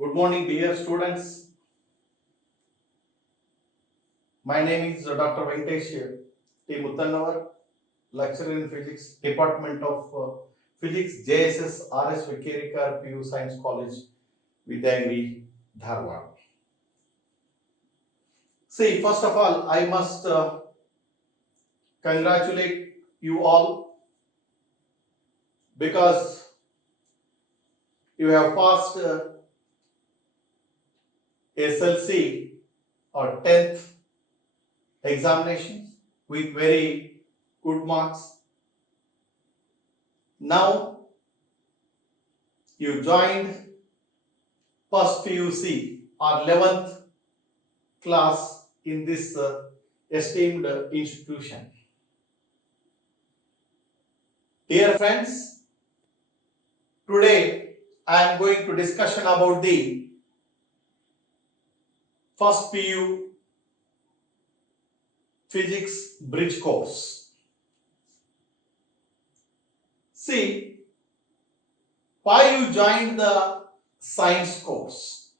Good morning, dear students. My name is Dr. Venkatesh T. Muttannavar, lecturer in physics, Department of Physics, JSS RS Vikarikar PU Science College, Vidyagiri, Dharwad. See, first of all, I must congratulate you all because you have passed SLC or 10th examinations with very good marks. Now you joined first PUC or 11th class in this esteemed institution. Dear friends, today I am going to discussion about the first PU physics bridge course. See, why you joined the science course?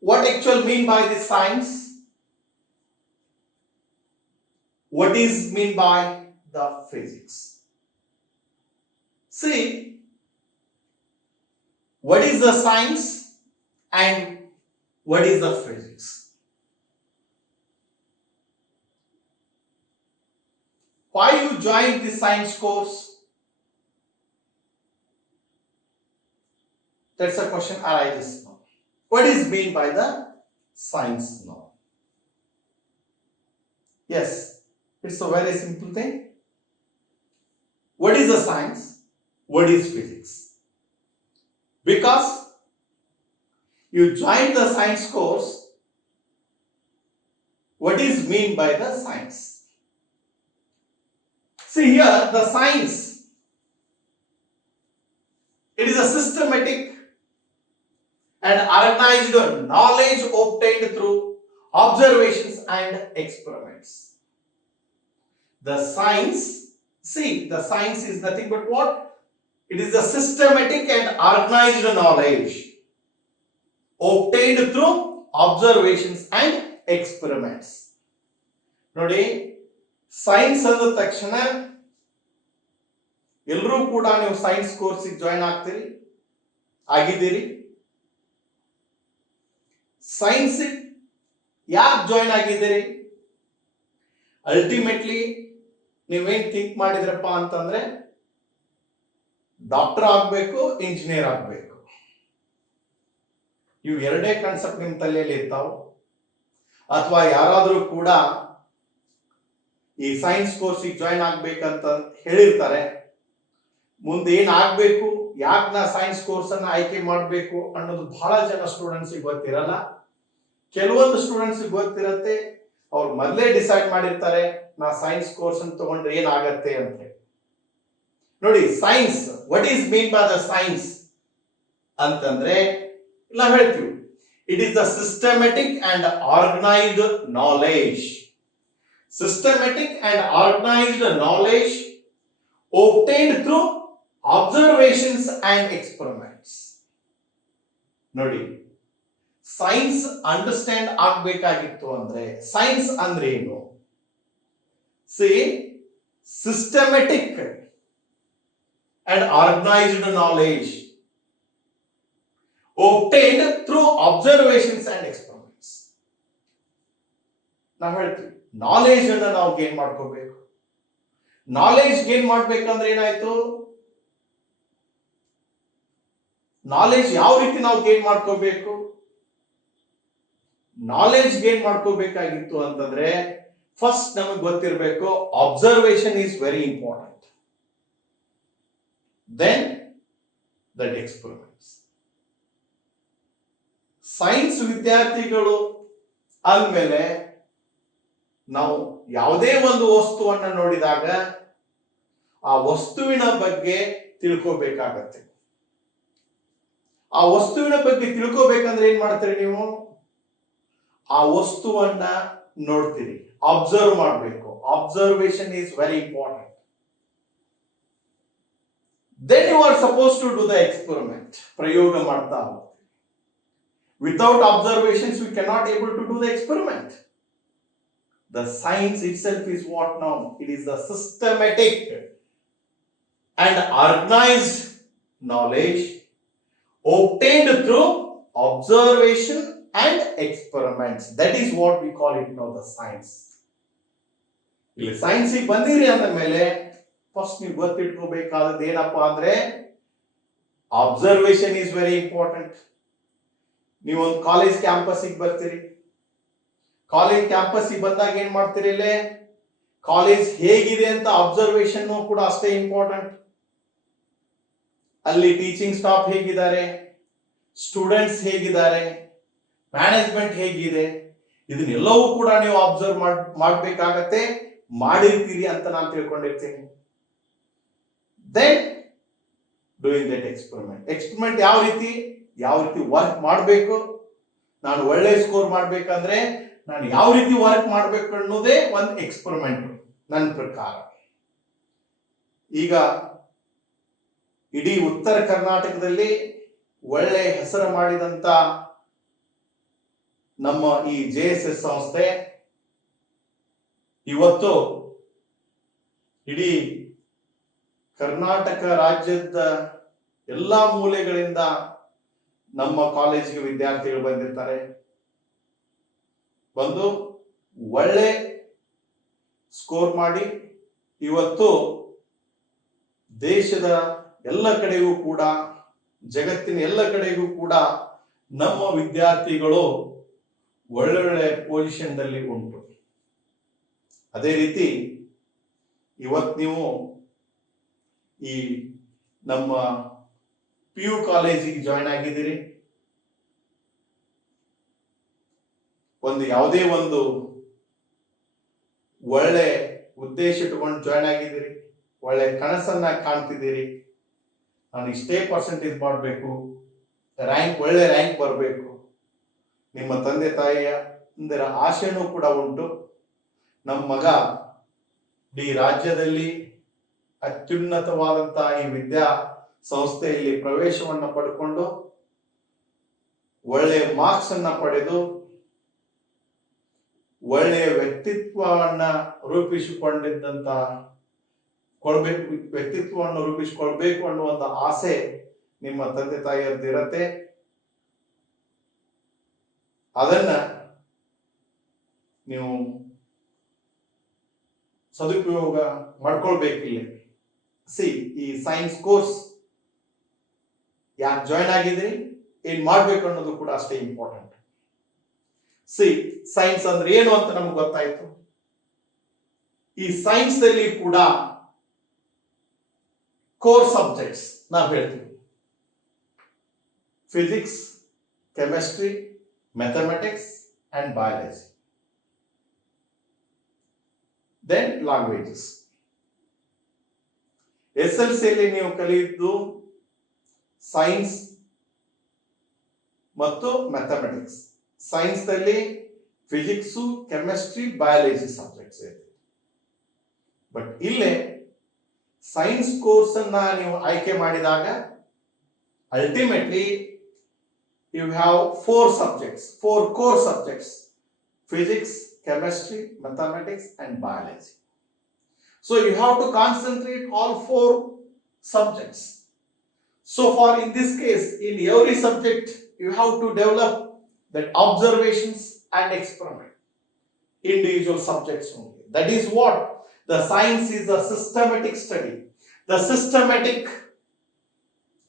What actually mean by the science? What is mean by the physics? See, what is the science and what is the physics? Why you joined the science course? That's a question arises now. What is mean by the science now? Yes, it's a very simple thing. What is the science? What is physics? Because you joined the science course, what is mean by the science? See here, the science, it is a systematic and organized knowledge obtained through observations and experiments. The science, see, the science is nothing but what? It is a systematic and organized knowledge obtained through observations and experiments. ನೋಡಿ, science ಅಂದ ತಕ್ಷಣ ಎಲ್ಲರೂ ಕೂಡ ನೀವು science ಕೋರ್ಸಿಗೆ join ಆಗಿದ್ದೀರಿ. Science ಯಾಕೆ join ಆಗಿದ್ದೀರಿ? Ultimately ನೀವೇನ್ ಥಿಂಕ್ ಮಾಡಿದ್ರಪ್ಪ ಅಂತಂದ್ರೆ ಡಾಕ್ಟರ್ ಆಗ್ಬೇಕು, ಇಂಜಿನಿಯರ್ ಆಗ್ಬೇಕು. ಇವು ಎರಡೇ ಕಾನ್ಸೆಪ್ಟ್ ನಿಮ್ಮ ತಲೆಯಲ್ಲಿ ಇರ್ತಾವ. ಅಥವಾ ಯಾರಾದರೂ ಕೂಡ ಈ ಸೈನ್ಸ್ ಕೋರ್ಸಿಗೆ ಜಾಯಿನ್ ಆಗ್ಬೇಕಂತ ಹೇಳಿರ್ತಾರೆ, ಮುಂದೆ ಏನ್ ಆಗ್ಬೇಕು, ಯಾಕೆ ನಾ ಸೈನ್ಸ್ ಕೋರ್ಸ್ ಅನ್ನ ಆಯ್ಕೆ ಮಾಡಬೇಕು ಅನ್ನೋದು ಬಹಳ ಜನ ಸ್ಟೂಡೆಂಟ್ಸ್ ಗೊತ್ತಿರಲ್ಲ. ಕೆಲವೊಂದು ಸ್ಟೂಡೆಂಟ್ಸ್ ಗೊತ್ತಿರತ್ತೆ, ಅವ್ರು ಮೊದಲೇ ಡಿಸೈಡ್ ಮಾಡಿರ್ತಾರೆ ನಾ ಸೈನ್ಸ್ ಕೋರ್ಸ್ ಅನ್ನು ತಗೊಂಡ್ರೆ ಏನಾಗತ್ತೆ ಅಂತ ಹೇಳಿ. ನೋಡಿ, science, what is mean by the science ಅಂತಂದ್ರೆ ನಾವು ಹೇಳ್ತೀವಿ, it is the systematic and organised knowledge. Systematic and organized knowledge obtained through observations and experiments. ನೋಡಿ, ಸೈನ್ಸ್ ಅಂಡರ್ಸ್ಟ್ಯಾಂಡ್ ಆಗಬೇಕಾಗಿತ್ತು ಅಂದ್ರೆ ಸೈನ್ಸ್ ಅಂದ್ರೆ ಏನು? C, systematic and organized knowledge obtained through observations and experiments. ನಾವು ಹೇಳ್ತೀವಿ, ನಾಲೆಜ್ ಅನ್ನ ನಾವು ಗೇನ್ ಮಾಡ್ಕೋಬೇಕು. ನಾಲೆಜ್ ಗೇನ್ ಮಾಡ್ಬೇಕಂದ್ರೆ ಏನಾಯ್ತು? ನಾಲೆಜ್ ಯಾವ ರೀತಿ ನಾವು ಗೇನ್ ಮಾಡ್ಕೋಬೇಕು? ನಾಲೆಜ್ ಗೇನ್ ಮಾಡ್ಕೋಬೇಕಾಗಿತ್ತು ಅಂತಂದ್ರೆ ಫಸ್ಟ್ ನಮಗೆ ಗೊತ್ತಿರಬೇಕು, observation is very important. Then that experiments. Science ವಿದ್ಯಾರ್ಥಿಗಳು ಅಂದಮೇಲೆ ನಾವು ಯಾವುದೇ ಒಂದು ವಸ್ತುವನ್ನ ನೋಡಿದಾಗ ಆ ವಸ್ತುವಿನ ಬಗ್ಗೆ ತಿಳ್ಕೋಬೇಕಾಗತ್ತೆ. ಆ ವಸ್ತುವಿನ ಬಗ್ಗೆ ತಿಳ್ಕೋಬೇಕಂದ್ರೆ ಏನ್ ಮಾಡ್ತೀರಿ ನೀವು? ಆ ವಸ್ತುವನ್ನ ನೋಡ್ತೀರಿ, ಅಬ್ಸರ್ವ್ ಮಾಡಬೇಕು. Observation is very important. then you are supposed to do the experiment. ಪ್ರಯೋಗ ಮಾಡ್ತಾ ಹೋಗ್ತೀವಿ. Without observations we cannot able to do the experiment. The science itself is what now? It is the systematic and organized knowledge obtained through observation and experiments. That is what we call it now, the science. ಇಲ್ಲಿ science ಬಂದಿರಿ ಅಂದ ಮೇಲೆ first ನೀವು ಗೊತ್ತಿಟ್ಕೋಬೇಕಾದದ್ದು ಏನಪ್ಪಾ ಅಂದ್ರೆ observation is very important. ನೀವೊಂದು college ಕ್ಯಾಂಪಸ್ಗೆ ಬರ್ತೀರಿ. College ಕ್ಯಾಂಪಸ್ಗೆ ಬಂದಾಗ ಏನ್ ಮಾಡ್ತೀರಿ, ಇಲ್ಲೇ ಕಾಲೇಜ್ ಹೇಗಿದೆ ಅಂತ ಅಬ್ಸರ್ವೇಷನ್ ಕೂಡ ಅಷ್ಟೇ ಇಂಪಾರ್ಟೆಂಟ್. ಅಲ್ಲಿ ಟೀಚಿಂಗ್ ಸ್ಟಾಫ್ ಹೇಗಿದ್ದಾರೆ, ಸ್ಟೂಡೆಂಟ್ಸ್ ಹೇಗಿದ್ದಾರೆ, ಮ್ಯಾನೇಜ್ಮೆಂಟ್ ಹೇಗಿದೆ, ಇದನ್ನೆಲ್ಲವೂ ಕೂಡ ನೀವು ಅಬ್ಸರ್ವ್ ಮಾಡಬೇಕಾಗತ್ತೆ. ಮಾಡಿರ್ತೀರಿ ಅಂತ ನಾನು ತಿಳ್ಕೊಂಡಿರ್ತೀನಿ. Then doing that experiment. Experiment ಯಾವ ರೀತಿ ವರ್ಕ್ ಮಾಡಬೇಕು, ನಾನು ಒಳ್ಳೆ ಸ್ಕೋರ್ ಮಾಡ್ಬೇಕಂದ್ರೆ ನಾನು ಯಾವ ರೀತಿ ವರ್ಕ್ ಮಾಡಬೇಕು ಅನ್ನೋದೇ ಒಂದು ಎಕ್ಸ್ಪೆರಿಮೆಂಟ್ ನನ್ನ ಪ್ರಕಾರ. ಈಗ ಇಡೀ ಉತ್ತರ ಕರ್ನಾಟಕದಲ್ಲಿ ಒಳ್ಳೆ ಹೆಸರು ಮಾಡಿದಂತ ನಮ್ಮ ಈ JSS ಸಂಸ್ಥೆ ಇವತ್ತು ಇಡೀ ಕರ್ನಾಟಕ ರಾಜ್ಯದ ಎಲ್ಲಾ ಮೂಲೆಗಳಿಂದ ನಮ್ಮ ಕಾಲೇಜಿಗೆ ವಿದ್ಯಾರ್ಥಿಗಳು ಬಂದಿರ್ತಾರೆ. ಬಂದು ಒಳ್ಳೆ ಸ್ಕೋರ್ ಮಾಡಿ ಇವತ್ತು ದೇಶದ ಎಲ್ಲ ಕಡೆಗೂ ಕೂಡ, ಜಗತ್ತಿನ ಎಲ್ಲ ಕಡೆಗೂ ಕೂಡ ನಮ್ಮ ವಿದ್ಯಾರ್ಥಿಗಳು ಒಳ್ಳೊಳ್ಳೆ ಪೊಸಿಷನ್ ದಲ್ಲಿ ಉಂಟು. ಅದೇ ರೀತಿ ಇವತ್ತು ನೀವು ಈ ನಮ್ಮ PU ಕಾಲೇಜಿಗೆ ಜಾಯ್ನ್ ಆಗಿದ್ದೀರಿ. ಯಾವುದೇ ಒಂದು ಒಳ್ಳೆ ಉದ್ದೇಶ ಇಟ್ಕೊಂಡು ಜಾಯ್ನ್ ಆಗಿದ್ದೀರಿ, ಒಳ್ಳೆ ಕನಸನ್ನ ಕಾಣ್ತಿದ್ದೀರಿ. ನಾನು ಇಷ್ಟೇ ಪರ್ಸೆಂಟೇಜ್ ಮಾಡಬೇಕು, ಒಳ್ಳೆ ರ್ಯಾಂಕ್ ಬರಬೇಕು. ನಿಮ್ಮ ತಂದೆ ತಾಯಿಯ ಆಶೆನೂ ಕೂಡ ಉಂಟು. ನಮ್ಮ ಮಗ ಈ ರಾಜ್ಯದಲ್ಲಿ ಅತ್ಯುನ್ನತವಾದಂತಹ ಈ ವಿದ್ಯಾ ಸಂಸ್ಥೆಯಲ್ಲಿ ಪ್ರವೇಶವನ್ನ ಪಡ್ಕೊಂಡು ಒಳ್ಳೆಯ ಮಾರ್ಕ್ಸ್ ಅನ್ನ ಪಡೆದು ಒಳ್ಳೆಯ ವ್ಯಕ್ತಿತ್ವವನ್ನ ರೂಪಿಸಿಕೊಳ್ಬೇಕು ಅನ್ನುವಂತ ಆಸೆ ನಿಮ್ಮ ತಂದೆ ತಾಯಿಯರ್ದಿರತ್ತೆ. ಅದನ್ನ ನೀವು ಸದುಪಯೋಗ ಮಾಡ್ಕೊಳ್ಬೇಕಿಲ್ಲ. ಈ ಸೈನ್ಸ್ ಕೋರ್ಸ್ ಯಾಕೆ ಜಾಯ್ನ್ ಆಗಿದ್ರಿ, ಏನ್ ಮಾಡ್ಬೇಕು ಅನ್ನೋದು ಕೂಡ ಅಷ್ಟೇ ಇಂಪಾರ್ಟೆಂಟ್. ಸೈನ್ಸ್ ಅಂದ್ರೆ ಏನು ಅಂತ ನಮ್ಗೆ ಗೊತ್ತಾಯ್ತು. ಈ ಸೈನ್ಸ್ ನಲ್ಲಿ ಕೂಡ ಕೋರ್ ಸಬ್ಜೆಕ್ಟ್ಸ್ ನಾವು ಹೇಳ್ತೀವಿ: physics, chemistry, mathematics and biology. Then languages. SLC ಅಲ್ಲಿ ನೀವು ಕಲಿಯಿದ್ದು ಸೈನ್ಸ್ ಮತ್ತು ಮ್ಯಾಥಮೆಟಿಕ್ಸ್. ಸೈನ್ಸ್ ನಲ್ಲಿ ಫಿಸಿಕ್ಸ್, ಕೆಮಿಸ್ಟ್ರಿ, ಬಯಾಲಜಿ ಸಬ್ಜೆಕ್ಟ್ಸ್ ಇದೆ. ಬಟ್ ಇಲ್ಲೇ ಸೈನ್ಸ್ ಕೋರ್ಸ್ ಅನ್ನ ನೀವು ಆಯ್ಕೆ ಮಾಡಿದಾಗ ultimately you have 4 core subjects: physics, chemistry, mathematics and biology. So you have to concentrate all 4 subjects. So far in this case, in every subject you have to develop that observations and experiment, individual subjects only. That is what the science is: a systematic study, the systematic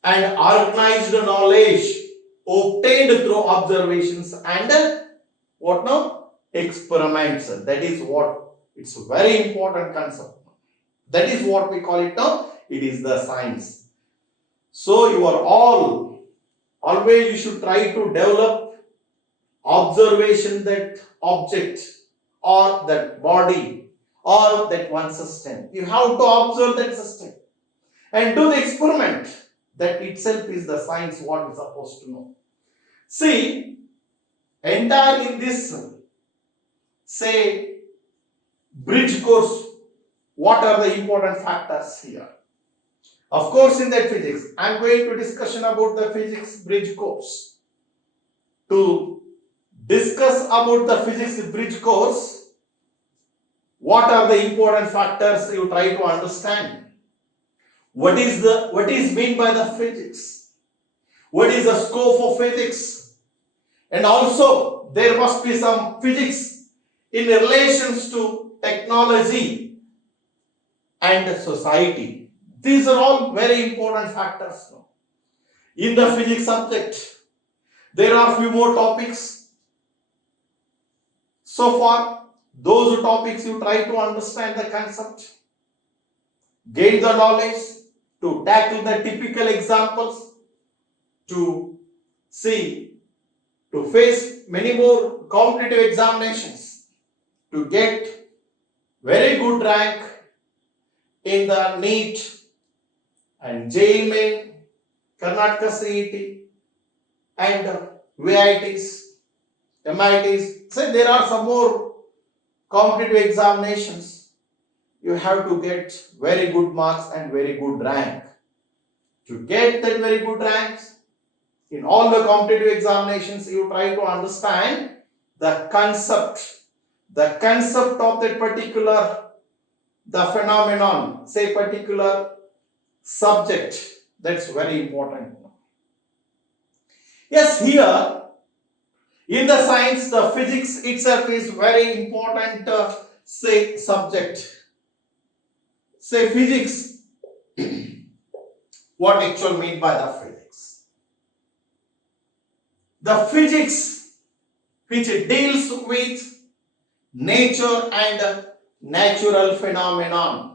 and organized knowledge obtained through observations and what now? Experiments. That is what, it's a very important concept. That is what we call it now. It is the science. So you are always you should try to develop observation, that object or that body or that one system. You have to observe that system and do the experiment. That itself is the science what is supposed to know. Entire in this bridge course, what are the important factors here? Of course, in that physics, I am going to discussion about the physics bridge course. To discuss about the physics bridge course, what are the important factors you try to understand? What is meant by the physics? What is the scope of physics? And also, there must be some physics in relations to technology and society. These are all very important factors. In the physics subject, there are few more topics. So far, those topics you try to understand the concept, gain the knowledge, to tackle the typical examples, to see, to face many more competitive examinations, to get very good rank in the NEET and JEE Main, Karnataka CET and VITs, MITs. So there are some more competitive examinations. You have to get very good marks and very good rank. To get that very good ranks in all the competitive examinations, you try to understand the concept of that particular, the phenomenon, say particular subject. That's very important. Yes, here in the science, the physics itself is very important, say subject. Say physics, what actually mean by the physics? The physics which deals with nature and natural phenomenon.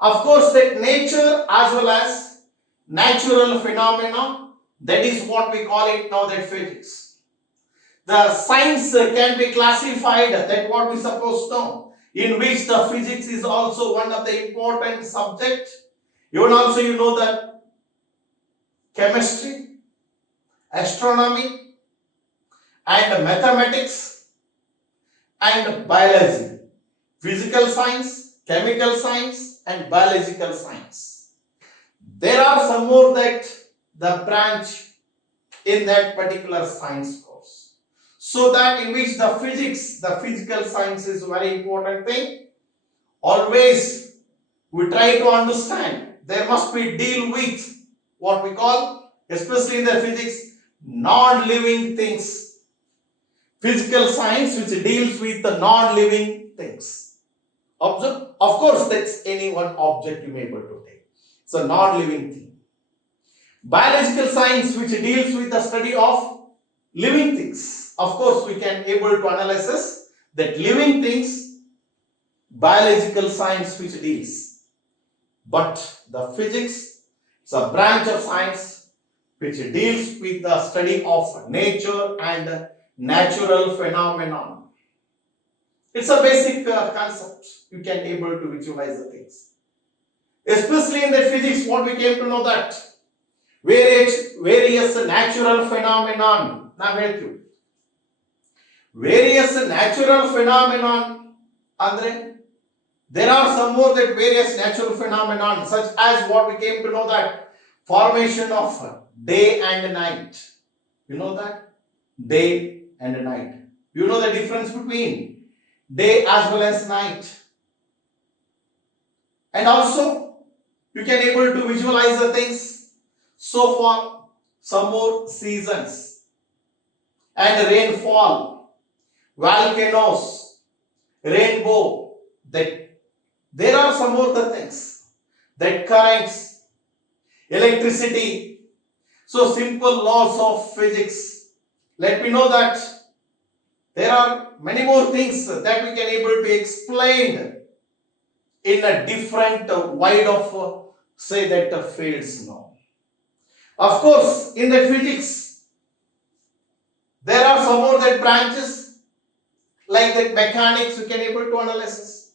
Of course, that nature as well as natural phenomenon, that is what we call it now, that physics. The science can be classified, that what we suppose now, in which the physics is also one of the important subject. Even also you know that chemistry, astronomy and mathematics and biology, physical science, chemical science and biological science. There are some more that the branch in that particular science course. So that in which the physics, the physical science is a very important thing. Always we try to understand. There must be deal with what we call, especially in the physics, non-living things. Physical science which deals with the non-living things. Of course, that's any one object you may be able to take. It's a non-living thing. Biological science which deals with the study of living things. Of course, we can able to analyze that living things, biological science which deals. But the physics is a branch of science which deals with the study of nature and natural phenomenon. It's a basic concept. You can able to visualize the things. Especially in the physics, what we came to know that various natural phenomenon. Now help you. Various natural phenomenon, Andre. There are some more that various natural phenomenon, such as what we came to know that formation of day and night. You know that? Day and night. You know the difference between day as well as night. And also, you can able to visualize the things. So far, some more seasons and rainfall, volcanoes, rainbow, that there are some more the things, that currents, electricity. So simple laws of physics. Let me know that there are many more things that we can able to explain in a different wide of say that fields now. Of course, in the physics, there are some more that branches like that mechanics you can able to analyze.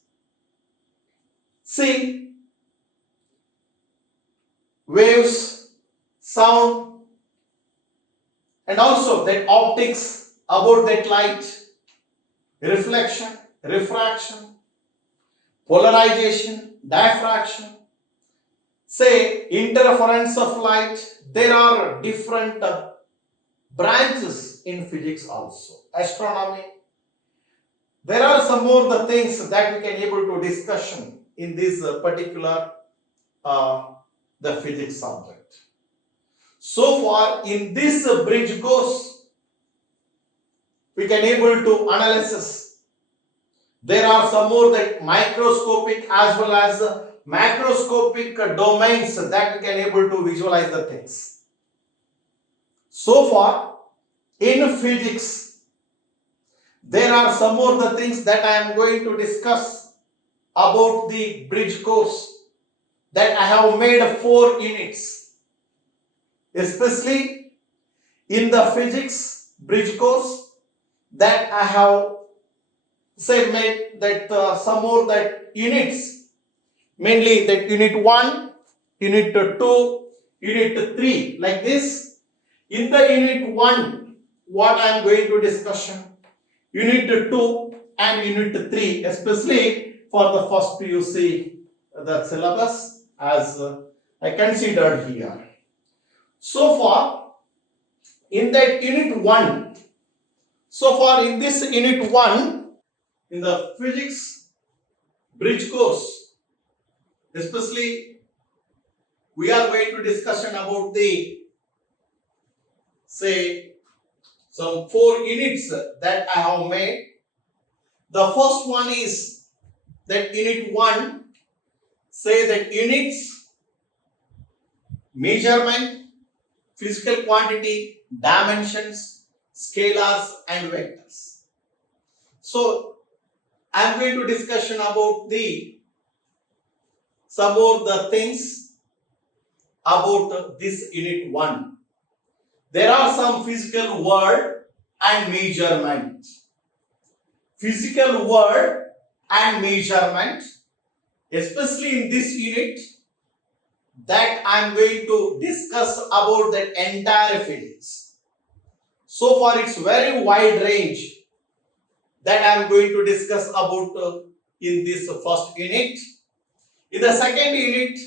See, waves, sound, and also that optics about that light, reflection, refraction, polarization, diffraction. say interference of light. There are different branches in physics also. Astronomy. There are some more the things that we can able to discussion in this particular the physics subject. So far in this bridge course, we can able to analysis. There are some more that microscopic as well as macroscopic domains that we can able to visualize the things. So far in physics, there are some more the things that I am going to discuss about the bridge course that I have made 4 units, especially in the physics bridge course that I have say made that some more that units, mainly that unit 1, unit 2, unit 3 like this. In the unit 1, what I am going to discussion, unit 2 and unit 3, especially for the first PUC, the syllabus as I considered here. So far in that unit 1, so far in this unit 1, in the physics bridge course, especially we are going to discussion about the say some 4 units that I have made. The first one is that unit 1, say that units, measurement, physical quantity, dimensions, scalars and vectors. So I am going to discussion about the some of the things about this unit 1. There are some physical word and measurement. Physical word and measurement, especially in this unit, that I am going to discuss about that entire physics. So far it's very wide range that I am going to discuss about in this first unit. In the second unit,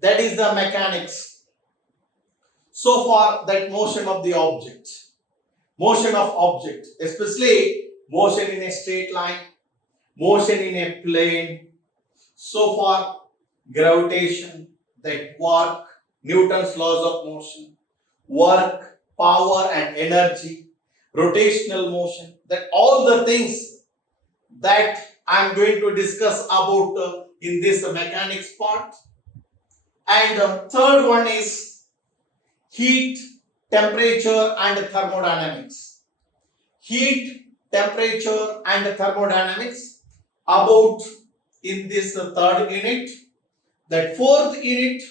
that is the mechanics. So far that motion of the object, especially motion in a straight line, motion in a plane. So far gravitation, that work, Newton's laws of motion, work, power and energy, rotational motion, that all the things that I am going to discuss about in this mechanics part. And the third one is heat, temperature and thermodynamics. Heat, temperature and thermodynamics about in this third unit. That fourth unit,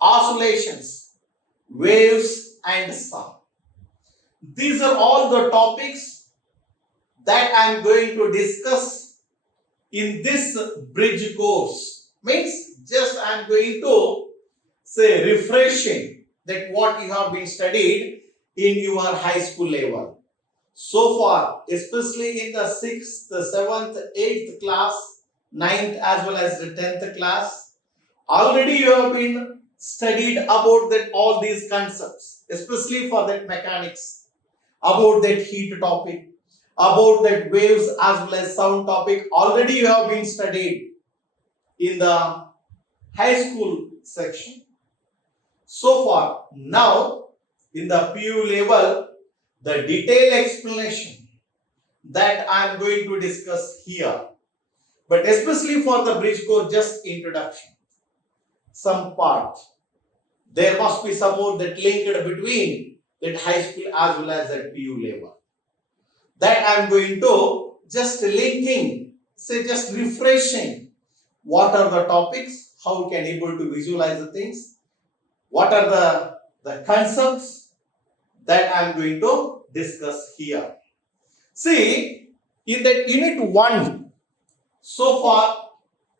oscillations, waves and sound. These are all the topics that I am going to discuss in this bridge course. Means just I am going to say refreshing that what you have been studied in your high school level. So far, especially in the 6th, 7th, 8th class, 9th as well as the 10th class, already you have been studied about that all these concepts, especially for that mechanics, about that heat topic, about that waves as well as sound topic. Already you have been studied in the high school section. So far, now in the PU level, the detailed explanation that I am going to discuss here, but especially for the bridge course, just introduction, some part. There must be some more that linked between that high school as well as that PU level. That I am going to just linking, say just refreshing what are the topics, how we can able to visualize the things, what are the concepts that I am going to discuss here. See, in that unit 1, so far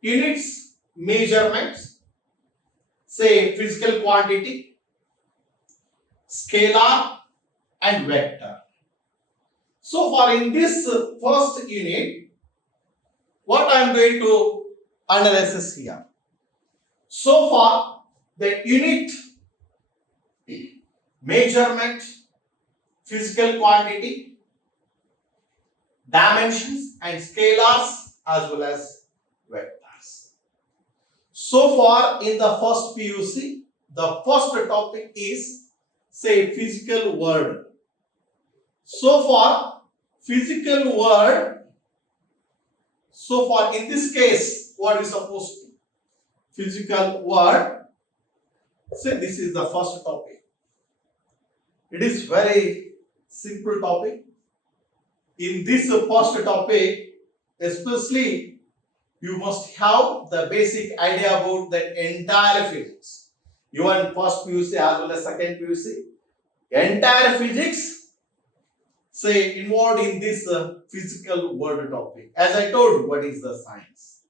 units, measurements, say physical quantity, scalar and vector. So far in this first unit, what I am going to analysis here. So far, the unit, measurement, physical quantity, dimensions and scalars as well as vectors. So far in the first PUC, the first topic is say physical world. So far physical world, so far in this case what is supposed to physical world, say this is the first topic. It is very simple topic. In this first topic especially you must have the basic idea about the entire physics. Even first PUC as well as second PUC, entire physics say involved in this physical world topic. As I told, what is the science?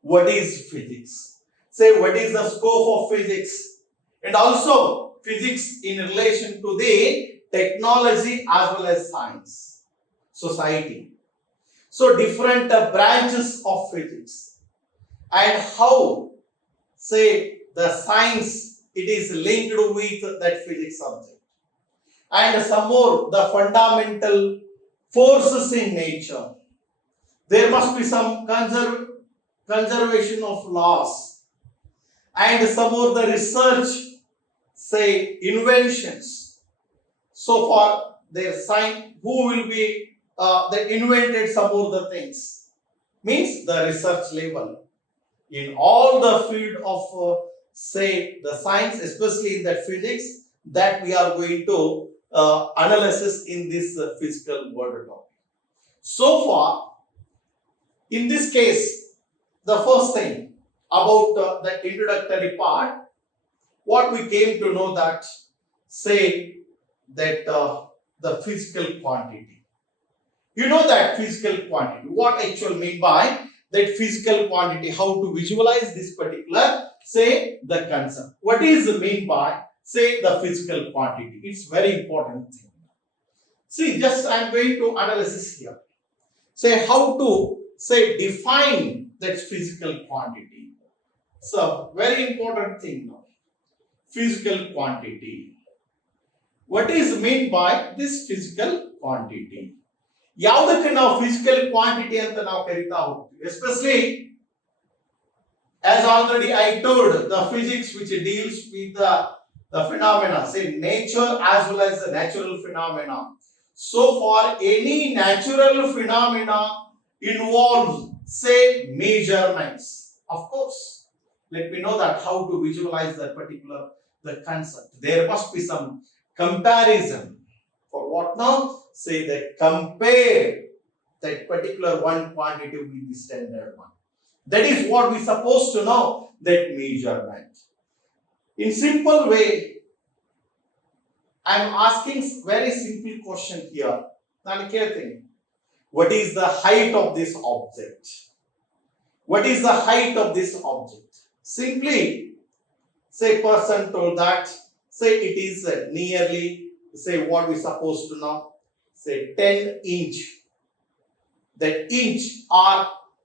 What is physics? Say what is the scope of physics? And also physics in relation to the technology as well as science, society. So different branches of physics and how say the science it is linked with that physics subject. And some more the fundamental forces in nature. There must be some conservation of laws and some more the research, say inventions. So far their science who will be they invented some more the things, means the research level in all the field of say the science, especially in that physics that we are going to analysis in this physical world topic. So far, in this case, the first thing about the introductory part, what we came to know that say that the physical quantity. You know that physical quantity. What actually mean by that physical quantity? How to visualize this particular say the concept? What is mean by say the physical quantity? It's very important thing. See, just I am going to analysis here. Say how to say define that physical quantity. So very important thing now. Physical quantity. What is meant by this physical quantity? ಯಾವುದಕ್ಕೆ ನಾವು physical quantity ಅಂತ ನಾವು ಕರೀತಾ ಹೋಗ್ತೀವಿ, especially as already I told the physics which deals with the phenomena, say nature as well as the natural phenomena. So for any natural phenomena involves say measurements. Of course, let me know that how to visualize that particular the concept. There must be some comparison. For what now? Say that compare that particular one quantity with the standard one. That is what we supposed to know, that measurement. In simple way, I am asking very simple question here. What is the height of this object? What is the height of this object? Simply, say person told that, say it is nearly, say what we supposed to know, say 10 inch. That inch or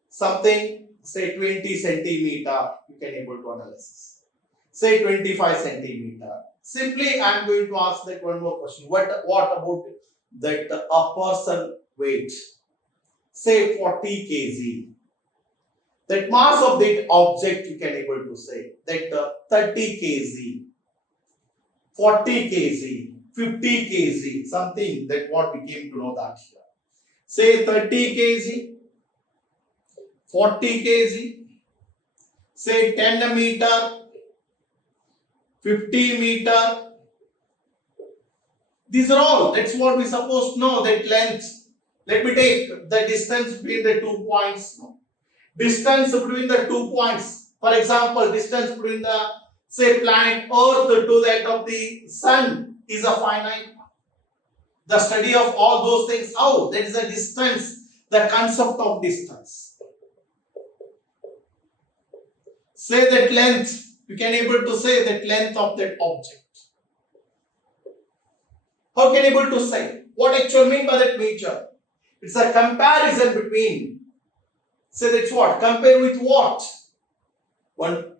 something, say 20 centimeter, you can able to analyze. Say 25 centimeter. Simply I am going to ask that one more question. What about that a person weight? Say 40 kg. That mass of that object you can able to say that 30 kg, 40 kg, 50 kg, something that what we came to know that here. Say 30 kg, 40 kg, say 10 meter, 50 meter. These are all, that's what we supposed to know, that length. Let me take the distance between the 2 points. Distance between the 2 points. For example, distance between the say planet Earth to that of the sun is a finite. The study of all those things, how that is a distance, the concept of distance. Say that length, you can able to say that length of that object. How can able to say? What actually mean by that measure? It's a comparison between. Say that's what? Compare with what? One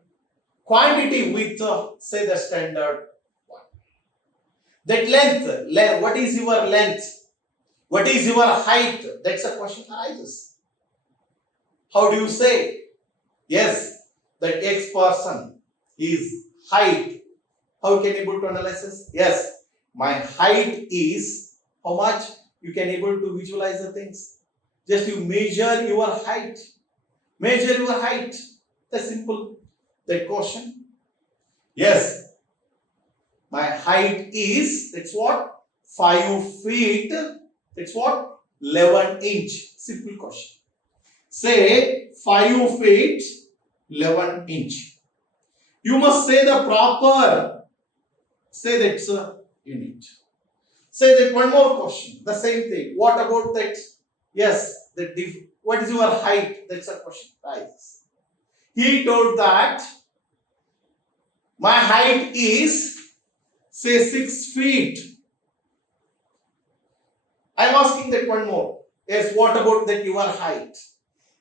quantity with say the standard one. That length, what is your length? What is your height? That's a question arises. How do you say? Yes, that X person is height. How can you able to analyze this? Yes, my height is how much? You can able to visualize the things. Just you measure your height. Measure your height. That's simple. That question. Yes, my height is, that's what? 5 feet. That's what? 11 inch. Simple question. Say 5 feet 11 inch. You must say the proper. Say that's a unit. Say that one more question. The same thing. What about that? Yes, what is your height? That's a question. Right. He told that my height is say 6 feet. I am asking that one more. Yes, what about that your height?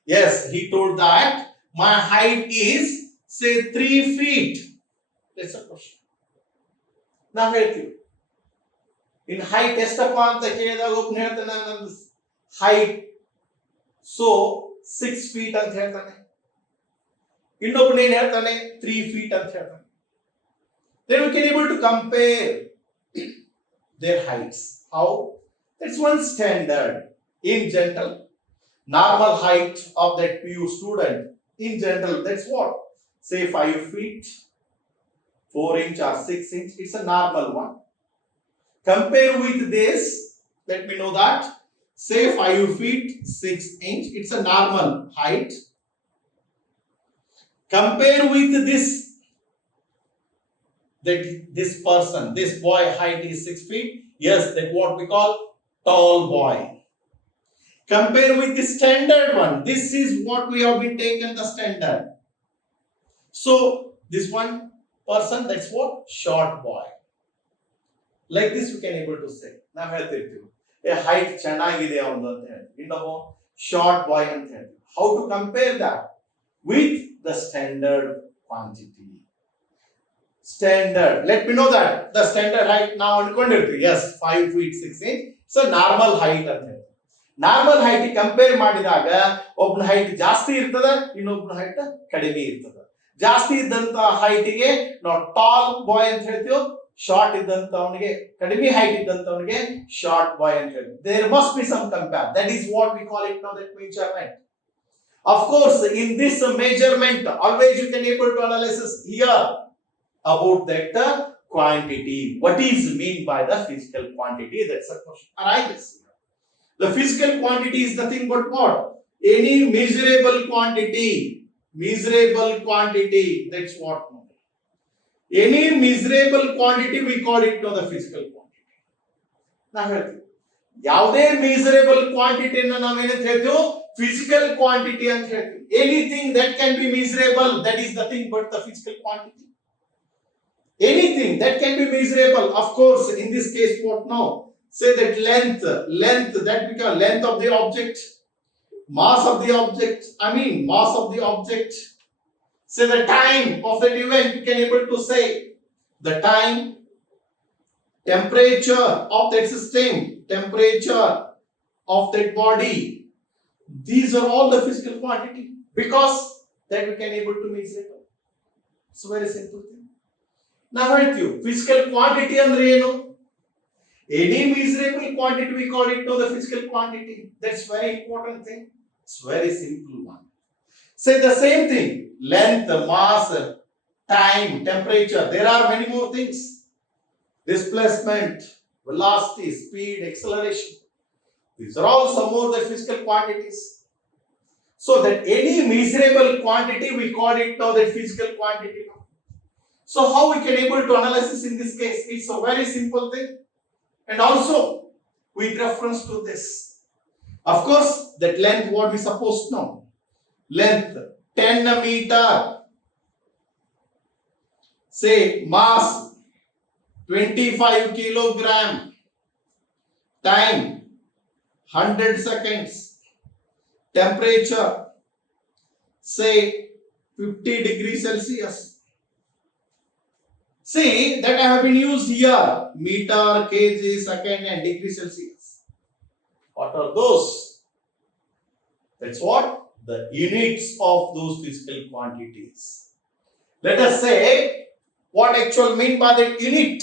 Yes, he told that my height is say 3 feet. That's a question. Now ಹೇಳ್ತೀವಿ in height ಎಷ್ಟಪ್ಪ ಅಂತ ಕೇಳಿದಾಗ ಒಬ್ಬನು ಹೇಳ್ತಾನೆ ನನ್ನ height so 6 feet ಅಂತ ಹೇಳ್ತಾನೆ. ಇನ್ನೊಬ್ಬನು ಏನು ಹೇಳ್ತಾನೆ 3 feet ಅಂತ ಹೇಳ್ತಾನೆ. Then we can able to compare their heights. How? That's one standard. In general, normal height of that PU student, in general, that's what? Say 5 feet, 4 inch or 6 inch. It's a normal one. Compare with this, let me know that. Say 5 feet, 6 inch. It's a normal height. Compare with this. That this person, this boy height is 6 feet. Yes, that what we call tall boy. Compare with the standard one. This is what we have been taken the standard. So this one person, that's what? Short boy. Like this we can able to say. Now ಹೇಳ್ತಿರ್ತೀವಿ a height ಚೆನ್ನಾಗಿದೆ ಅವನದು ಅಂತ ಹೇಳಿ. ಇನ್ನೊಬ್ಬ short boy ಅಂತ ಹೇಳಿ. How to compare that? With the standard quantity. Standard. Let me know that the standard height now ಅನ್ಕೊಂಡಿರ್ತೀವಿ. Yes, 5 feet 6 inch. So normal height ಅಂತ ಹೇಳಿ. Normal height compare ಮಾಡಿದಾಗ ಒಬ್ಬನ ಹೈಟ್ ಜಾಸ್ತಿ ಇರ್ತದೆ, ಇನ್ನೊಬ್ಬನ ಹೈಟ್ ಕಡಿಮೆ ಇರ್ತದೆ. ಜಾಸ್ತಿ ಇದ್ದಂತ ಹೈಟ್ಗೆ ನಾವು ಟಾಲ್ ಬಾಯ್ ಅಂತ ಹೇಳ್ತೀವಿ, ಶಾರ್ಟ್ ಇದ್ದಂತವನಿಗೆ ಕಡಿಮೆ ಹೈಟ್ ಇದ್ದಂತವನಿಗೆ ಶಾರ್ಟ್ ಬಾಯ್ ಅಂತ ಹೇಳ್ತೀವಿ. There must be some compare. That is what we call it now that measurement. Of course, in this measurement, always you can able to analysis here about that quantity. What is mean by the physical quantity? That's a question arises. The physical quantity is nothing but what? Any measurable quantity. Measurable quantity. That's what. Any measurable quantity we call it now the physical quantity. Now ಹೇಳ್ತೀವಿ ಯಾವುದೇ measurable quantity ಅನ್ನು ನಾವು ಏನಂತ ಹೇಳ್ತೀವಿ? Physical quantity ಅಂತ ಹೇಳ್ತೀವಿ. Anything that can be measurable, that is nothing but the physical quantity. Anything that can be measurable. Of course, in this case, what now? Say that length that becomes length of the object, mass of the object, mass of the object. Say the time of that event, you can able to say the time, temperature of that system, temperature of that body. These are all the physical quantity because that we can able to measure. It's very simple thing. Now ಹೇಳ್ತೀವಿ physical quantity ಅಂದ್ರೆ ಏನು? Any measurable quantity we call it now the physical quantity. That's very important thing. It's very simple one. Say the same thing. Length, mass, time, temperature. There are many more things. Displacement, velocity, speed, acceleration. These are all some more the physical quantities. So that any measurable quantity we call it now the physical quantity. So how we can able to analyze this in this case? It's a very simple thing. And also with reference to this, of course, that length what we supposed to know. Length 10 meter. Say mass 25 kilogram. Time 100 seconds. Temperature say 50 degrees Celsius. See that I have been used here meter, kg, second, and degree Celsius. What are those? That's what the units of those physical quantities. Let us say what actual mean by that unit.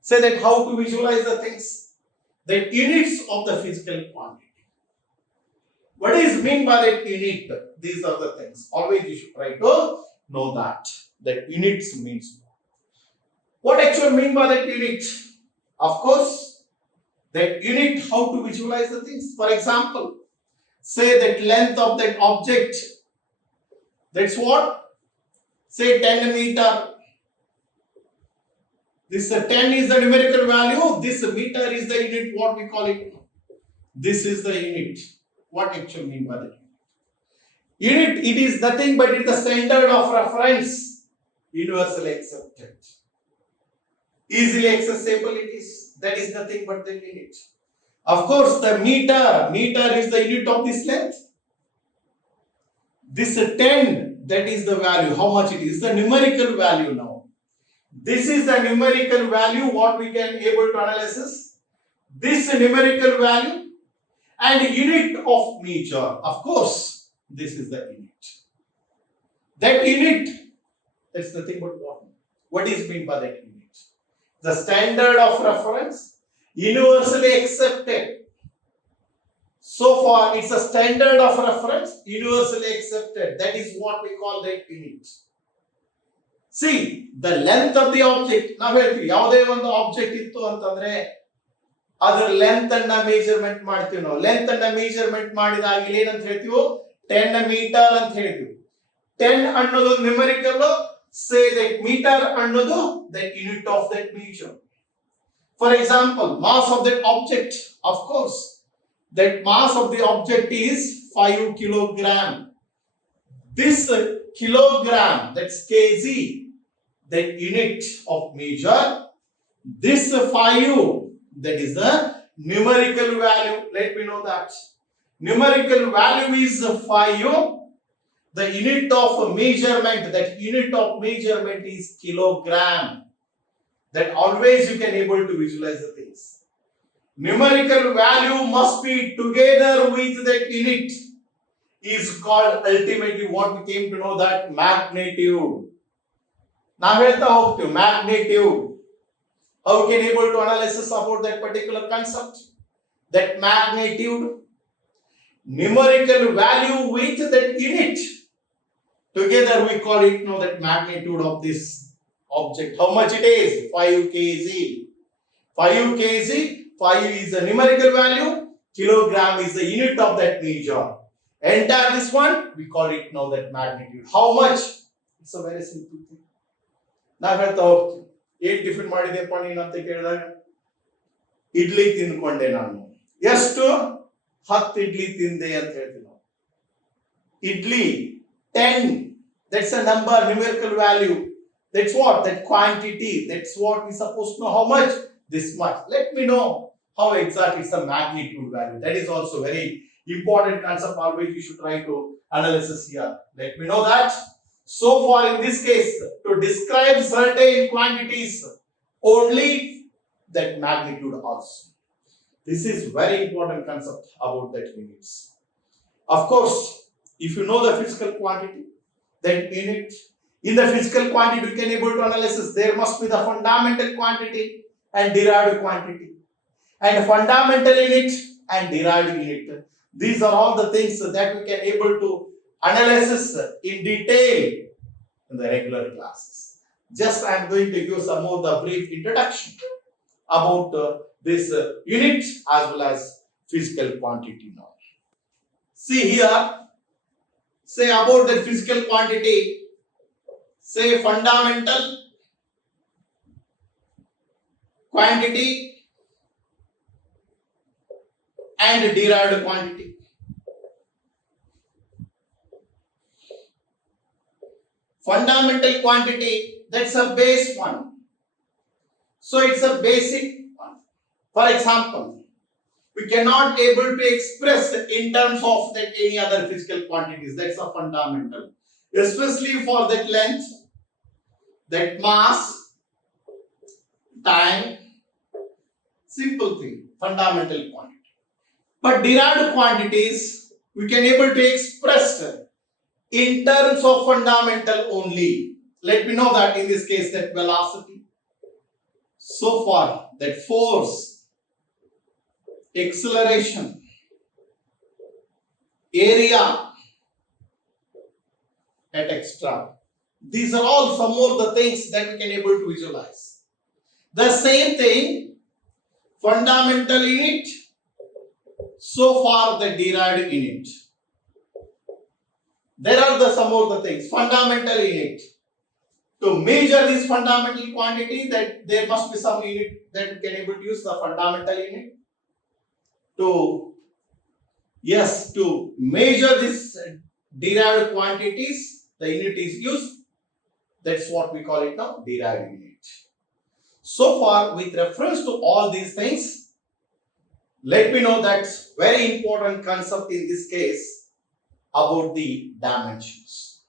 Say that how to visualize the things. The units of the physical quantity. What is mean by that unit? These are the things. Always you should try to know that. That units means what actually mean by that unit? Of course, that unit how to visualize the things. For example, say that length of that object. That's what? Say 10 meter. This 10 is the numerical value. This meter is the unit. What we call it? This is the unit. What actually mean by that? Unit, it is nothing but it is the standard of reference, universally accepted. Easily accessible it is. That is nothing but the unit. Of course, the meter is the unit of this length. This 10, that is the value, how much it is, the numerical value now. This is the numerical value, what we can able to analysis. This numerical value and unit of measure. Of course, this is the unit. That unit, that's nothing but what? What is meant by that unit? The standard of reference, universally accepted. So far, it's a standard of reference, universally accepted. That is what we call that unit. See, the length of the object. ನಾವು ಹೇಳ್ತೀವಿ ಯಾವುದೇ ಒಂದು object ಇತ್ತು ಅಂತಂದ್ರೆ ಅದರ length ಅನ್ನ measurement ಮಾಡ್ತೀವಿ ನಾವು. ಲೆಂತ್ ಅನ್ನ ಮೆಜರ್ಮೆಂಟ್ ಮಾಡಿದಾಗ ಏನಂತ ಹೇಳ್ತೀವಿ? 10 ಮೀಟರ್ ಅಂತ ಹೇಳ್ತೀವಿ. 10 ಅನ್ನೋದು ನ್ಯೂಮರಿಕಲ್. Say that meter ಅನ್ನೋದು that unit of that measure. For example, mass of that object, of course, that mass of the object is 5 kilogram. This kilogram, that's kg, that unit of measure. This 5, that is the numerical value. Let me know that. Numerical value is 5. The unit of measurement, that unit of measurement is kilogram. That always you can able to visualize the things. Numerical value must be together with that unit is called ultimately what we came to know that magnitude. Now ಹೇಳ್ತಾ ಹೋಗ್ತೀವಿ magnitude. How we can able to analysis about that particular concept? That magnitude, numerical value with that unit. Together we call it now that magnitude of this object. How much it is? 5 kg. 5 kg. 5 is the numerical value. Kilogram is the unit of that measure. Enter this one. We call it now that magnitude. How much? It's a very simple thing. Now ಹೇಳ್ತಾ ಹೋಗ್ತೀವಿ. ಏನ್ tiffin ಮಾಡಿದೆಪ್ಪ ನೀನು ಅಂತ ಕೇಳಿದಾಗ ಇಡ್ಲಿ ತಿನ್ಕೊಂಡೆ ನಾನು. ಎಷ್ಟು? 10 ಇಡ್ಲಿ ತಿಂದೆ ಅಂತ ಹೇಳ್ತೀವಿ ನಾವು. Idli 10, that's a number, numerical value. That's what? That quantity. That's what we supposed to know. How much? This much. Let me know how exactly it's a magnitude value. That is also very important concept. Always you should try to analysis here. Let me know that. So far in this case, to describe certain quantities, only that magnitude also. This is very important concept about that units. Of course, if you know the physical quantity, then unit. In the physical quantity, you can able to analysis. There must be the fundamental quantity and derived quantity, and fundamental unit and derived unit. These are all the things that we can able to analysis in detail in the regular classes. Just I am going to give some more the brief introduction about this unit as well as physical quantity now. See here. Say about the physical quantity, say fundamental quantity and derived quantity. Fundamental quantity, that's a base one. So it's a basic one. For example, we cannot able to express in terms of that any other physical quantities. That's a fundamental, especially for that length, that mass, time, simple thing, fundamental quantity. But derived quantities we can able to express in terms of fundamental only. Let me know that in this case that velocity, so far that force, acceleration, area, and extra. These are all some more the things that we can able to visualize. The same thing, fundamental in it, so far the derived in it. There are the some more the things, fundamental in it. To measure this fundamental quantity, that there must be some unit that we can able to use the fundamental unit. To measure this derived quantities, the unit is used. That's what we call it now, derived unit. So far, with reference to all these things, let me know that's very important concept in this case about the dimensions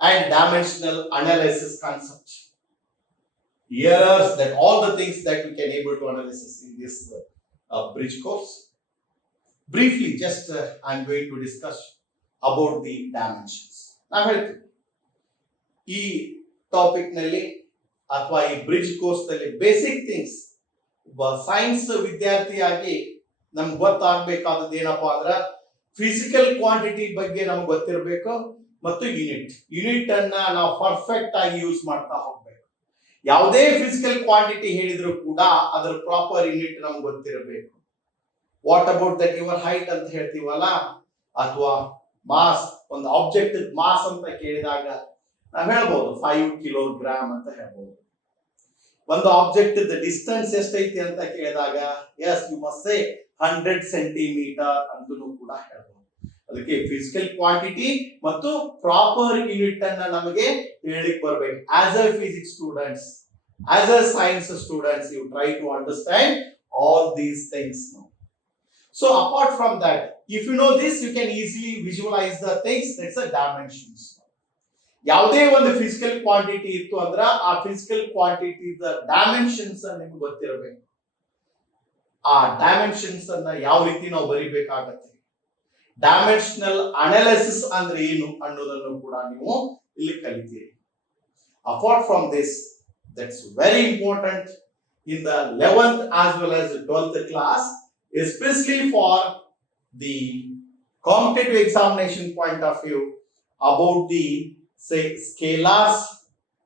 and dimensional analysis concept. Errors, that all the things that we can able to analysis in this bridge course. Briefly, just I'm going to discuss about the dimensions. Now, ಈ topic ನಲ್ಲಿ ಅಥವಾ ಈ bridge course ನಲ್ಲಿ basic things ಒಬ್ಬ science ವಿದ್ಯಾರ್ಥಿಯಾಗಿ ನಮ್ಗೆ ಗೊತ್ತಾಗಬೇಕಾದದ್ದು ಏನಪ್ಪಾ ಅಂದ್ರೆ ಫಿಸಿಕಲ್ ಕ್ವಾಂಟಿಟಿ ಬಗ್ಗೆ ನಮ್ಗೆ ಗೊತ್ತಿರಬೇಕು ಮತ್ತು ಯೂನಿಟ್ ಅನ್ನ ನಾವು ಪರ್ಫೆಕ್ಟ್ ಆಗಿ ಯೂಸ್ ಮಾಡ್ತಾ ಹೋಗ್ಬೇಕು. ಯಾವುದೇ ಫಿಸಿಕಲ್ ಕ್ವಾಂಟಿಟಿ ಹೇಳಿದ್ರು ಕೂಡ ಅದರ ಪ್ರಾಪರ್ ಯೂನಿಟ್ ನಮ್ಗೆ ಗೊತ್ತಿರಬೇಕು. What about that your height ಅಂತ ಹೇಳ್ತೀವಲ್ಲ, ಅಥವಾ ಮಾಸ್, ಒಂದು ಆಬ್ಜೆಕ್ಟ್ ಮಾಸ್ ಅಂತ ಕೇಳಿದಾಗ ನಾವು ಹೇಳ್ಬೋದು 5 ಕಿಲೋಗ್ರಾಮ್ ಅಂತ ಹೇಳ್ಬೋದು. ಒಂದು ಆಬ್ಜೆಕ್ಟ್ ಡಿಸ್ಟೆನ್ಸ್ ಎಷ್ಟೈತಿ ಅಂತ ಕೇಳಿದಾಗ yes you must say 100 centimetre ಅಂತಲೂ ಕೂಡ ಹೇಳ್ಬೋದು. ಅದಕ್ಕೆ ಫಿಸಿಕಲ್ ಕ್ವಾಂಟಿಟಿ ಮತ್ತು ಪ್ರಾಪರ್ ಯೂನಿಟ್ ಅನ್ನ ನಮಗೆ ಹೇಳಿಕ್ ಬರ್ಬೇಕು. As a physics students, as a science students, you try to understand all these things now. So apart from that, if you know this, you can easily visualize the things. That's the dimensions. ಯಾವುದೇ ಒಂದು physical quantity ಇತ್ತು ಅಂದ್ರೆ ಆ physical quantity dimensions ನಿಮ್ಗೆ ಗೊತ್ತಿರಬೇಕು. ಆ dimensions ಅನ್ನ ಯಾವ ರೀತಿ ನಾವು ಬರಿಬೇಕಾಗತ್ತೆ, ಡೈಮೆನ್ಷನಲ್ ಅನಾಲಿಸಿಸ್ ಅಂದ್ರೆ ಏನು ಅನ್ನೋದನ್ನು ಕೂಡ ನೀವು ಇಲ್ಲಿ ಕಲಿತೀರಿ. Apart from this, that's very important in the 11th as well as the 12th class, especially for the competitive examination point of view, about the say scalars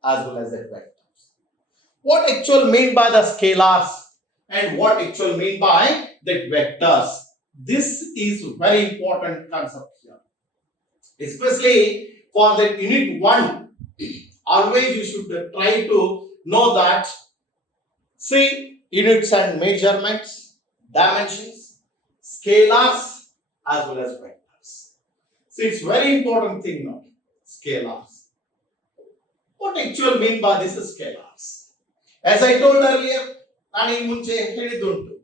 as well as the vectors. What actually mean by the scalars and what actually mean by the vectors? This is very important concept here, especially for the unit 1. Always you should try to know that. See, units and measurements, dimensions, scalars as well as vectors. See, it's very important thing now. Scalars. What actually mean by this scalars? As I told earlier, ನಾನು ಮುಂಚೆ ಹೇಳಿದ್ದುಂಟು,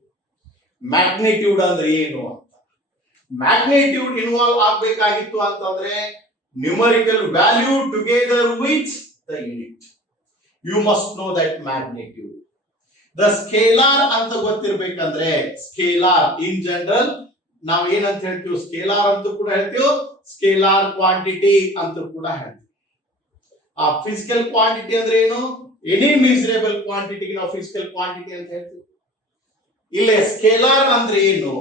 magnitude ಅಂದ್ರೆ ಏನು ಅಂತ. Magnitude involve ಆಗಬೇಕಾಗಿತ್ತು ಅಂತಂದ್ರೆ numerical value together with the unit. You must know that magnitude. The scalar ಅಂತ ಗೊತ್ತಿರ್ಬೇಕಂದ್ರೆ, scalar in general ನಾವು ಏನಂತ ಹೇಳ್ತೀವಿ, ಸ್ಕೇಲಾರ್ ಅಂತ ಕೂಡ ಹೇಳ್ತೀವಿ, ಸ್ಕೇಲಾರ್ ಕ್ವಾಂಟಿಟಿ ಅಂತ ಕೂಡ ಹೇಳ್ತೀವಿ. ಆ ಫಿಸಿಕಲ್ ಕ್ವಾಂಟಿಟಿ ಅಂದ್ರೆ ಏನು, ಎನಿ ಮೆಜರಬಲ್ ಕ್ವಾಂಟಿಟಿಗೆ ನಾವು ಫಿಸಿಕಲ್ ಕ್ವಾಂಟಿಟಿ ಅಂತ ಹೇಳ್ತೀವಿ. ಇಲ್ಲೇ ಸ್ಕೇಲಾರ್ ಅಂದ್ರೆ ಏನು,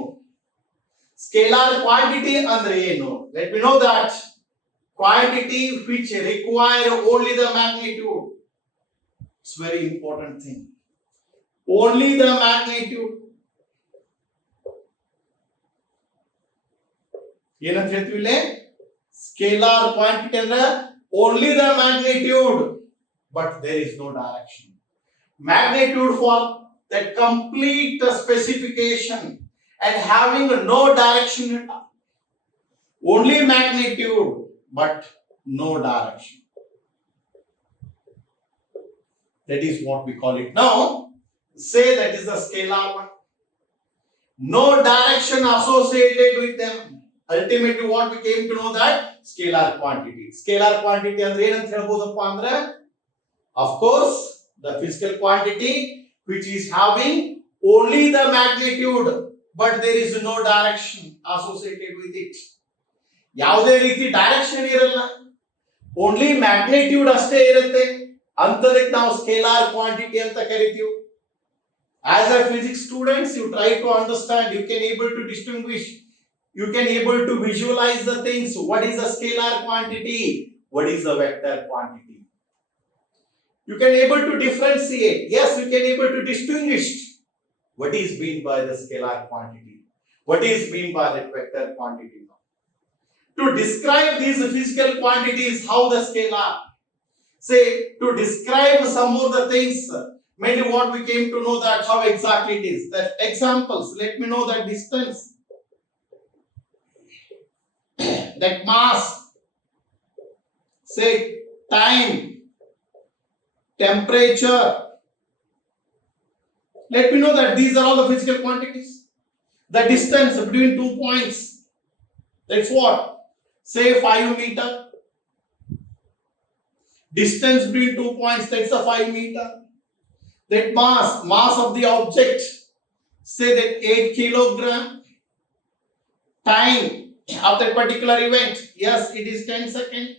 ಸ್ಕೇಲಾರ್ ಕ್ವಾಂಟಿಟಿ ಅಂದ್ರೆ ಏನು. Let me know that quantity which require only the magnitude. It's very important thing. Only the magnitude. ಏನಂತ ಹೇಳ್ತೀವಿ ಇಲ್ಲಿ, ಸ್ಕೇಲಾರ್ ಕ್ವಾಂಟಿಟಿ ಅಂದ್ರೆ only the magnitude, but there is no direction. Magnitude for the complete specification and having no direction at all. Only magnitude, but no direction. That is what we call it now. Say that is the scalar one. No direction associated with them. Ultimately what we came to know that scalar quantity. Scalar quantity andre enant helbodappa andre, of course The physical quantity which is having only the magnitude but there is no direction associated with it. ಯಾವುದೇ ರೀತಿ direction ಇರಲ್ಲ, only magnitude ಅಷ್ಟೇ ಇರುತ್ತೆ, ಅಂತದಕ್ಕೆ ನಾವು scalar quantity ಅಂತ ಕರಿತೀವಿ. As a physics students, you try to understand, you can able to distinguish, you can able to visualize the things. What is the scalar quantity? What is the vector quantity? You can able to differentiate. Yes, you can able to distinguish what is meant by the scalar quantity, what is meant by the vector quantity. To describe these physical quantities, how the scalar, say to describe some of the things, mainly what we came to know that how exactly it is. That examples, let me know that distance, that mass, say time, temperature. Let me know that these are all the physical quantities. The distance between 2 points, that's what? Say 5 meter. Distance between 2 points, that's a 5 meter. That mass of the object, say that 8 kilogram. Time of that particular event, yes, it is 10 seconds.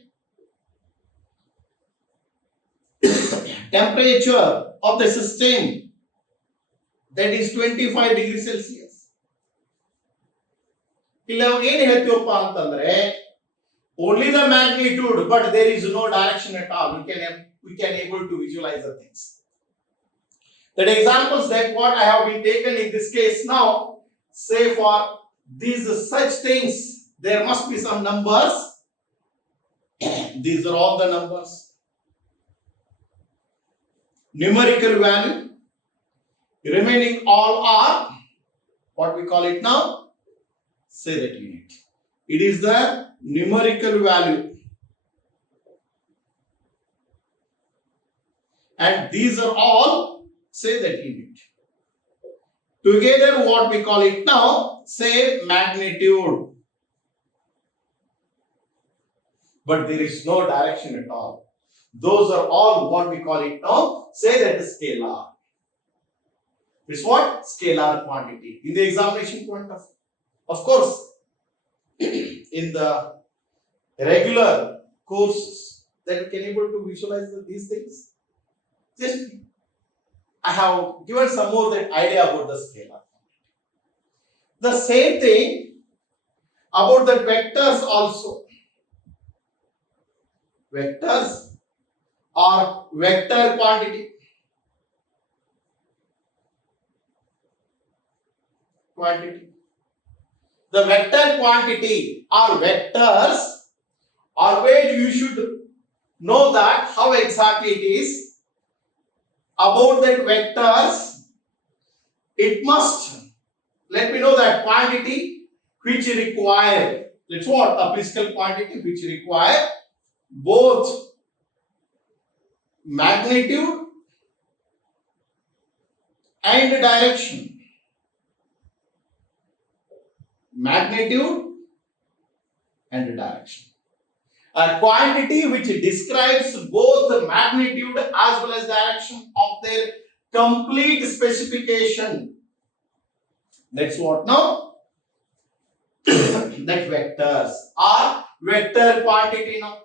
Temperature of the system, that is 25 degrees Celsius. ಇಲ್ಲಿ ನಾವು ಏನು ಹೇಳ್ತೀವಪ್ಪ ಅಂತಂದ್ರೆ only the magnitude but there is no direction at all. We can able to visualize the things. That examples that what I have been taken in this case now, say for these such things there must be some numbers. These are all the numbers. Numerical value, remaining all are what we call it now, say that unit. It is the numerical value, and these are all, say that unit. Together what we call it now, say magnitude, but there is no direction at all. Those are all what we call it now, say that is scalar. It's what? Scalar quantity. In the examination point of course, in the regular courses that you can able to visualize these things. Just I have given some more that idea about the scalar. The same thing about the vectors also. Vectors or vector quantity. The vector quantity or vectors, always you should know that how exactly it is. About that vectors, it must, let me know that quantity which require, that's what, a physical quantity which require both magnitude and direction. Magnitude and direction. A quantity which describes both the magnitude as well as direction of their complete specification. That's what now? That vectors are vector quantity now.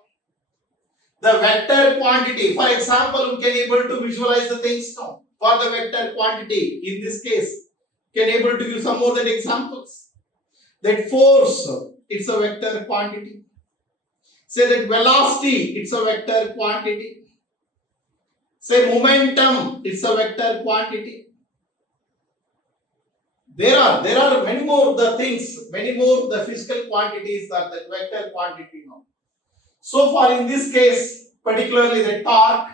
The vector quantity, for example, we can able to visualize the things now. For the vector quantity, in this case, can able to give some more than examples. That force, it's a vector quantity. Say that velocity, it's a vector quantity. Say momentum, it's a vector quantity. There are many more the things, many more the physical quantities are the vector quantity now. So far in this case, particularly the torque,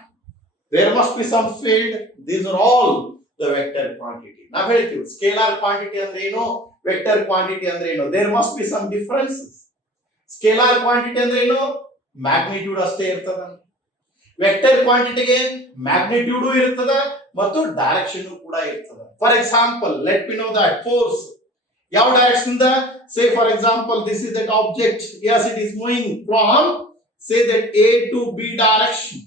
there must be some field. These are all the vector quantity. Now ಹೇಳ್ತೀವಿ scalar quantity ಅಂದ್ರೆ ಏನು, vector quantity ಅಂದ್ರೆ ಏನು. There must be some differences. Scalar quantity ಅಂದ್ರೆ ಏನು, magnitude ಅಷ್ಟೇ ಇರ್ತದೆ. Vector ಕ್ವಾಂಟಿಟಿಗೆ magnitude ಇರ್ತದೆ ಮತ್ತು ಡೈರೆಕ್ಷನ್ ಕೂಡ ಇರ್ತದೆ. For example, let me know that force ಯಾವ ಡೈರೆಕ್ಷನ್ ಇಂದ, say for example this is that object, yes it is moving from say that A to B direction.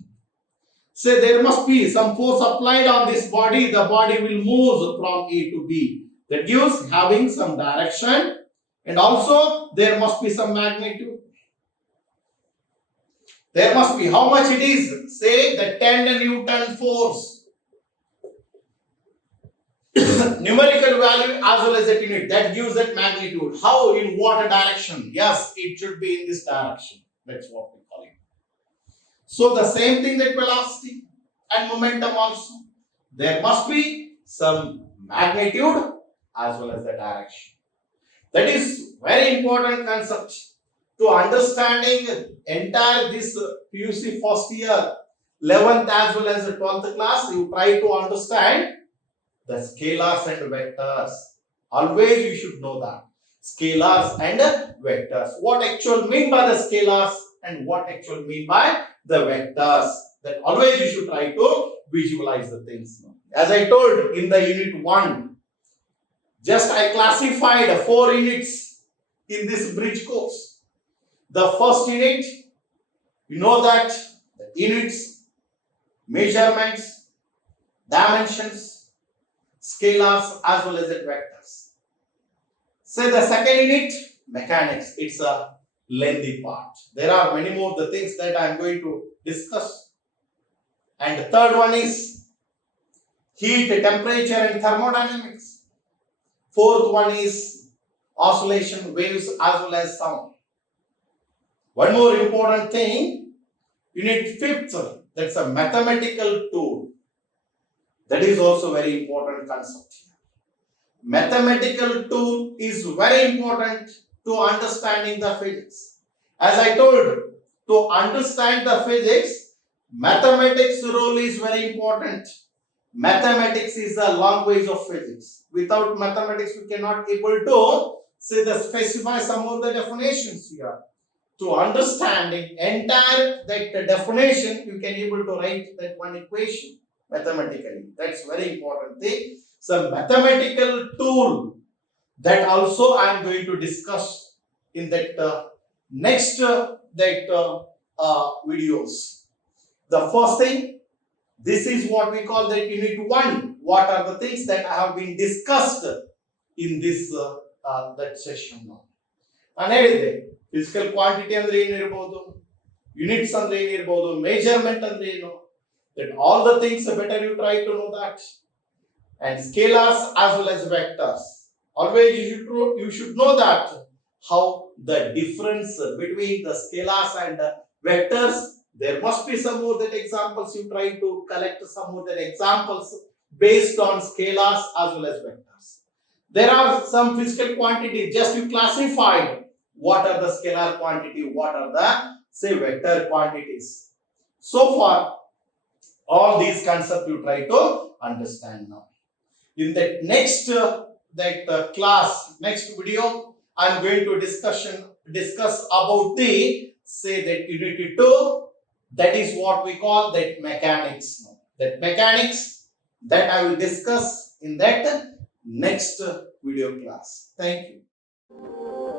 say there must be some force applied on this body, the body will move from A to B. That gives having some direction, and also there must be some magnitude. There must be how much it is, say the 10 Newton force. Numerical value as well as that unit, that gives that magnitude. How, in what direction? Yes, it should be in this direction. That's what we call it. So the same thing, that velocity and momentum also. There must be some magnitude as well as the direction. That is very important concept to understanding entire this PUC first year, 11th as well as the 12th class. You try to understand the scalars and vectors. Always you should know that. Scalars and vectors. What actually mean by the scalars and what actually mean by the vectors. That always you should try to visualize the things. As I told in the unit 1, just I classified 4 units in this bridge course. The first unit, you know that the units, measurements, dimensions, scalars as well as the vectors. Say the second unit, mechanics. It's a lengthy part. There are many more the things that I am going to discuss. And the third one is heat, temperature and thermodynamics. Fourth one is oscillation, waves as well as sound. One more important thing, unit 5th, that's a mathematical tool. That is also very important concept. Mathematical tool is very important to understanding the physics. As I told, to understand the physics, mathematics role is very important. Mathematics is the language of physics. Without mathematics, we cannot able to specify some of the definitions here. To understanding entire that definition, you can able to write that one equation mathematically. That's very important thing. So mathematical tool, that also I am going to discuss in that next videos. The first thing, this is what we call that unit 1. What are the things that have been discussed in this that session now? ನಾನು ಹೇಳಿದೆ physical quantity ಅಂದ್ರೆ ಏನಿರಬಹುದು, units ಅಂದ್ರೆ ಏನಿರಬಹುದು, measurement ಅಂದ್ರೆ ಏನು, that all the things better you try to know that, and scalars as well as vectors. Always you should know that how the difference between the scalars and the vectors. There must be some more that examples. You try to collect some more that examples based on scalars as well as vectors. There are some physical quantities, just you classified what are the scalar quantity, what are the vector quantities. So far, all these concepts you try to understand now. In the next class, next video, I am going to discuss about the that unit 2. That is what we call that mechanics. That mechanics that I will discuss in that next video class. Thank you.